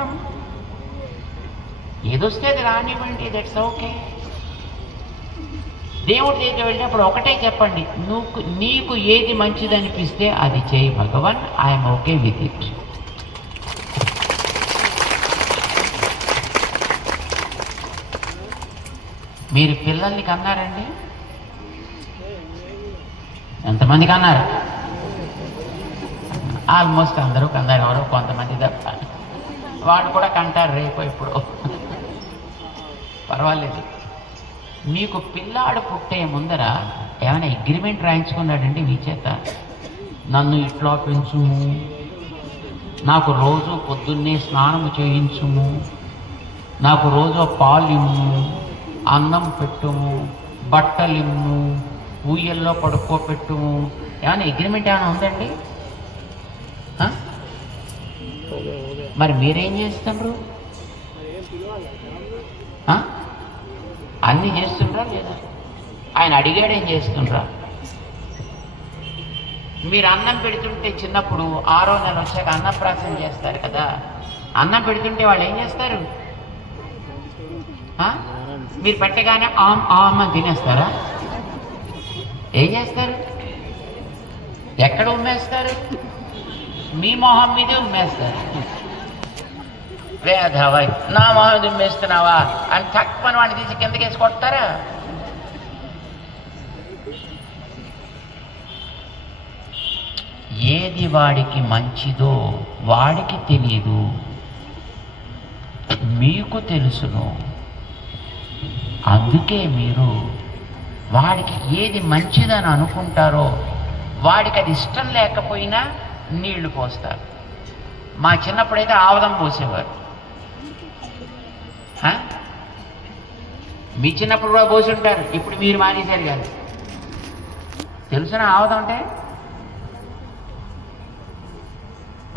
కష్టం. ఏదొస్తే అది రానివ్వండి, దట్స్ ఓకే. దేవుడి దగ్గర వెళ్ళినప్పుడు ఒకటే చెప్పండి, నీకు ఏది మంచిది అనిపిస్తే అది చేయి భగవాన్, ఐఎమ్ ఓకే విత్ ఇట్. మీరు పిల్లల్ని కన్నారండి? ఎంతమంది కన్నారు? ఆల్మోస్ట్ అందరూ కన్నారు, ఎవరో కొంతమంది తప్ప. వాడు కూడా కంటారు రేపు ఇప్పుడు, పర్వాలేదు. మీకు పిల్లాడు పుట్టే ముందర ఏమైనా అగ్రిమెంట్ రాయించుకున్నాడండి మీ చేత? నన్ను ఇట్లా పెంచుము, నాకు రోజు పొద్దున్నే స్నానము చేయించుము, నాకు రోజు పాలు ఇమ్ము, అన్నం పెట్టుము, బట్టలు ఇమ్ము, ఊయల్లో పడుకోపెట్టుము, ఏమైనా అగ్రిమెంట్ ఏమైనా ఉందండి? మరి మీరేం చేస్తుండ్రు? అన్నీ చేస్తుండ్రా లేదా? ఆయన అడిగాడు ఏం చేస్తుండ్రా? మీరు అన్నం పెడుతుంటే చిన్నప్పుడు 6వ నెల వచ్చాక అన్నప్రాసన చేస్తారు కదా, అన్నం పెడుతుంటే వాళ్ళు ఏం చేస్తారు? మీరు పెట్టగానే ఆమ్ ఆమ్ అని తినేస్తారా? ఏం చేస్తారు? ఎక్కడ ఉమ్మేస్తారు? మీ మొహం మీదే ఉమ్మేస్తారు. వేధవై, నా మొహం మీద ఉమ్మేస్తున్నావా అని తక్కువ వాడిని తీసి కిందకి వేసి కొడతారా? ఏది వాడికి మంచిదో వాడికి తెలియదు, మీకు తెలుసును. అందుకే మీరు వాడికి ఏది మంచిదని అనుకుంటారో వాడికి అది ఇష్టం లేకపోయినా నీళ్లు పోస్తారు. మా చిన్నప్పుడైతే ఆవదం పోసేవారు. మీ చిన్నప్పుడు కూడా పోసి ఉంటారు, ఇప్పుడు మీరు మానేశారు కాదు. తెలుసునా ఆవదం అంటే?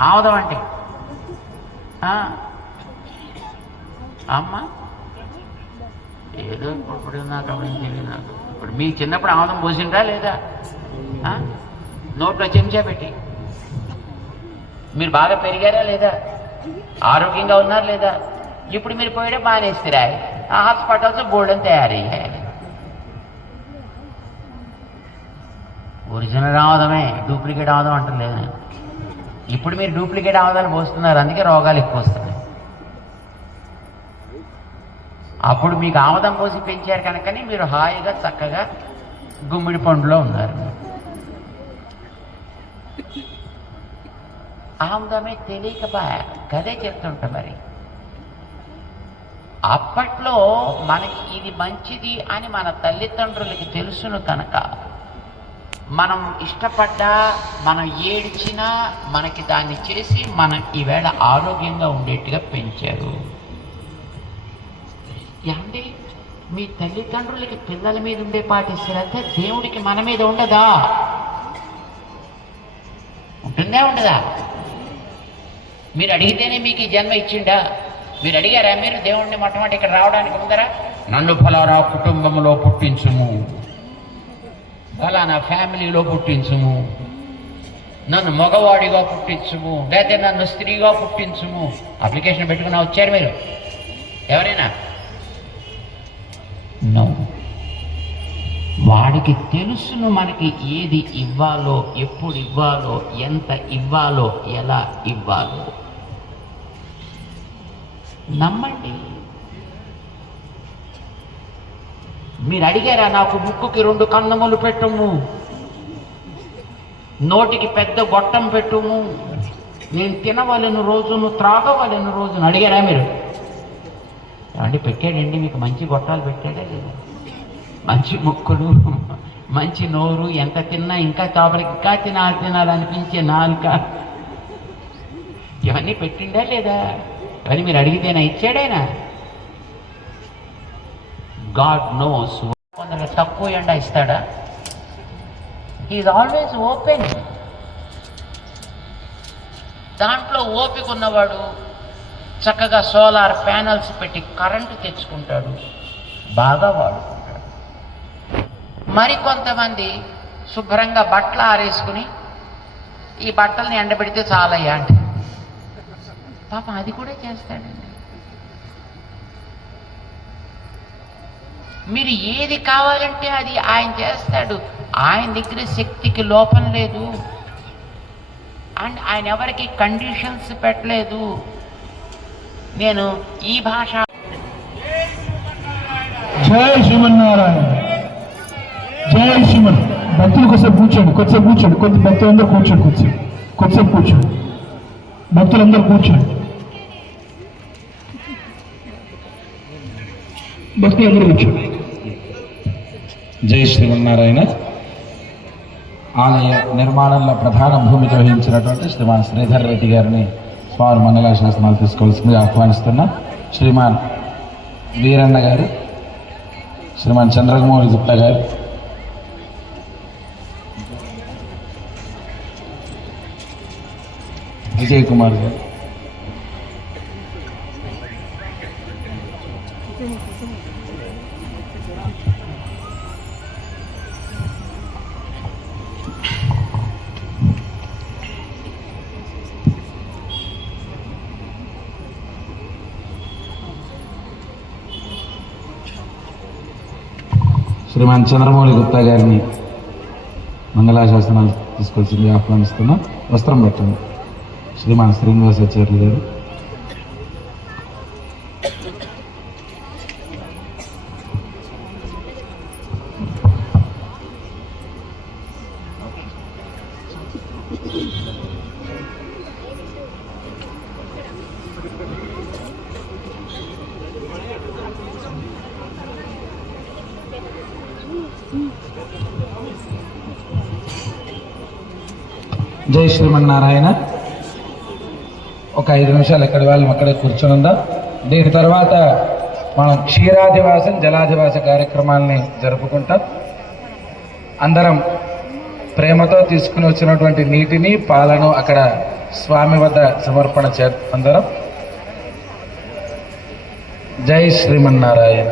ఆవదం అంటే అమ్మ ఏదో ఇప్పుడు నాకు అవన్నీ తెలియదు. నాకు ఇప్పుడు మీ చిన్నప్పుడు ఆవదం పోసిండ్రా లేదా? నోట్లో చెంచా పెట్టి మీరు బాగా పెరిగారా లేదా? ఆరోగ్యంగా ఉన్నారా లేదా? ఇప్పుడు మీరు పోయడం మానేస్తారా? ఆ హాస్పిటల్స్ బోర్డని తయారయ్యాయి. ఒరిజినల్ ఆవదమే, డూప్లికేట్ ఆవదం అంటలేదు నేను. ఇప్పుడు మీరు డూప్లికేట్ ఆవదాలు పోస్తున్నారు, అందుకే రోగాలు ఎక్కువ వస్తున్నాయి. అప్పుడు మీకు ఆమదం పోసి పెంచారు కనుకని మీరు హాయిగా చక్కగా గుమ్మిడి పండులో ఉన్నారు. ఆమదమే తెలియకపోయా కదే చెప్తుంటా. మరి అప్పట్లో మనకి ఇది మంచిది అని మన తల్లిదండ్రులకి తెలుసును కనుక మనం ఇష్టపడ్డా, మనం ఏడ్చినా మనకి దాన్ని చేసి మనం ఈవేళ ఆరోగ్యంగా ఉండేట్టుగా పెంచారు. అంటే మీ తల్లిదండ్రులకి పిల్లల మీద ఉండేపాటి శ్రద్ధ దేవుడికి మన మీద ఉండదా? ఉంటుందా ఉండదా? మీరు అడిగితేనే మీకు ఈ జన్మ ఇచ్చిండా? మీరు అడిగారా? మీరు దేవుడిని మొట్టమొదటి ఇక్కడ రావడానికి ముందరా నన్ను ఫలానా కుటుంబంలో పుట్టించుము, ఫలానా ఫ్యామిలీలో పుట్టించుము, నన్ను మగవాడిగా పుట్టించుము, లేకపోతే నన్ను స్త్రీగా పుట్టించుము అప్లికేషన్ పెట్టుకున్నా వచ్చారు మీరు ఎవరైనా? నో. వాడికి తెలుసును మనకి ఏది ఇవ్వాలో, ఎప్పుడు ఇవ్వాలో, ఎంత ఇవ్వాలో, ఎలా ఇవ్వాలో. నమ్మండి. మీరు అడిగారా నాకు ముక్కుకి 2 కన్నములు పెట్టుము, నోటికి పెద్ద గొట్టం పెట్టుము, నేను తినవలెను రోజును త్రాగవలెను రోజును అడిగారా మీరు? ఏమంటే పెట్టాడండి మీకు మంచి గొట్టాలు పెట్టాడా లేదా? మంచి ముక్కులు, మంచి నోరు, ఎంత తిన్నా ఇంకా లోపలికి ఇంకా తినాలనిపించే నాలుక, ఇవన్నీ పెట్టిండా లేదా? ఇవన్నీ మీరు అడిగితేనా ఇచ్చాడైనా? God knows. కొందరు తక్కువ ఎండ ఇస్తాడా? He is always open. దాంట్లో ఓపిక ఉన్నవాడు చక్కగా సోలార్ ప్యానల్స్ పెట్టి కరెంటు తెచ్చుకుంటాడు, బాగా వాడుకుంటాడు. మరికొంతమంది శుభ్రంగా బట్టలు ఆరేసుకుని ఈ బట్టల్ని ఎండబెడితే చాలయ్యా అంటే పాపం అది కూడా చేస్తాడండి. మీరు ఏది కావాలంటే అది ఆయన చేస్తాడు. ఆయన దగ్గర శక్తికి లోపం లేదు, అండ్ ఆయన ఎవరికి కండిషన్స్ పెట్టలేదు. నేను ఈ భాష జై శ్రీమన్నారాయణ, జై శ్రీమన్. భక్తులు కొద్దిసేపు కూర్చోండి, కొద్ది భక్తులందరూ కూర్చోండి, కొద్దిసేపు కూర్చోండి, భక్తులందరూ కూర్చోండి, భక్తులందరూ కూర్చోండి. జై శ్రీమన్నారాయణ. ఆలయ నిర్మాణంలో ప్రధాన భూమిక వహించినటువంటి శ్రీమాన్ శ్రీధర్ రెడ్డి గారిని స్వామి మంగళాశాసనాలు తీసుకోవాల్సిందిగా ఆహ్వానిస్తున్నా. శ్రీమాన్ వీరన్న గారు, శ్రీమాన్ చంద్రమౌళి గుప్తా గారు, విజయ్ కుమార్ గారు, శ్రీమాన్ చంద్రమౌళి గుప్తా గారిని మంగళాశాసనాలు తీసుకోవాల్సింది ఆహ్వానిస్తున్నాం. వస్త్రం పెట్టండి. శ్రీమాన్ శ్రీనివాసాచార్యులు గారు, జై శ్రీమన్నారాయణ. ఒక 5 నిమిషాలు ఎక్కడి వాళ్ళు అక్కడే కూర్చొని ఉందాం. దీని తర్వాత మనం క్షీరాదివాసం జలాదివాస కార్యక్రమాల్ని జరుపుకుంటాం. అందరం ప్రేమతో తీసుకుని వచ్చినటువంటి నీటిని పాలను అక్కడ స్వామి వద్ద సమర్పణ అందరం. జై శ్రీమన్నారాయణ.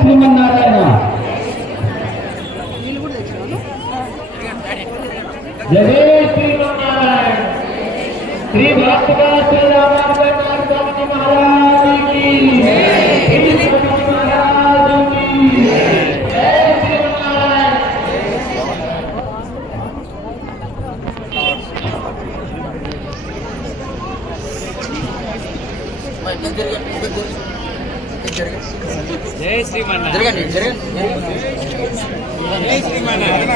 శ్రీమన్నారాయణ. జై శ్రీమన్నారాయణ. శ్రీ భాస్కర శ్రీ రామానుజాచార్య మహారాజ్ కి మహారాజ్ కి జై శ్రీమన్నారాయణ. జై శ్రీమన్నారాయణ. జై శ్రీమన్నారాయణ.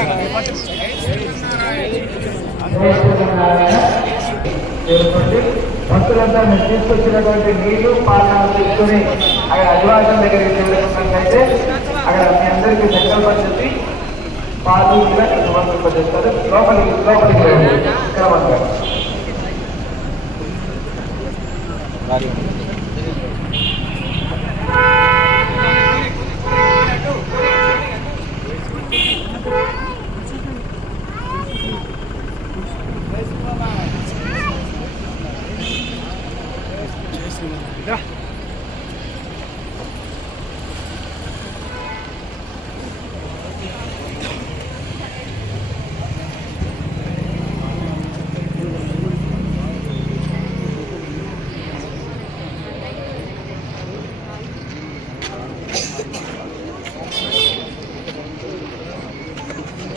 భక్తులంతా మీరు తీసుకొచ్చినటువంటి నీళ్లు పాలన తీసుకుని అక్కడ అధివాసం దగ్గరికి వెళ్ళినట్లయితే అక్కడ మీ అందరికీ సంకల్పం చెప్పి పాలు కూడా సమర్పింపజేస్తారు. లోపలికి క్రమంగా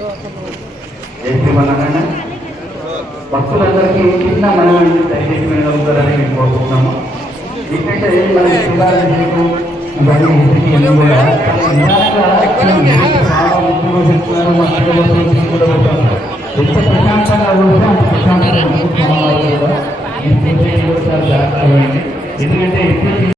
జై శ్రీమన్నారాయణ. భక్తులందరికీ చిన్న మనవి దయచేసి వినగలుగుతారని మేము కోరుకుంటున్నాము. ఏంటంటే మన శివాలయంకు ఇవన్నీ ఇంటికి వెళ్ళి కూడా ఎంత ప్రశాంతంగా కూడా అంత ప్రశాంతంగా ఎందుకంటే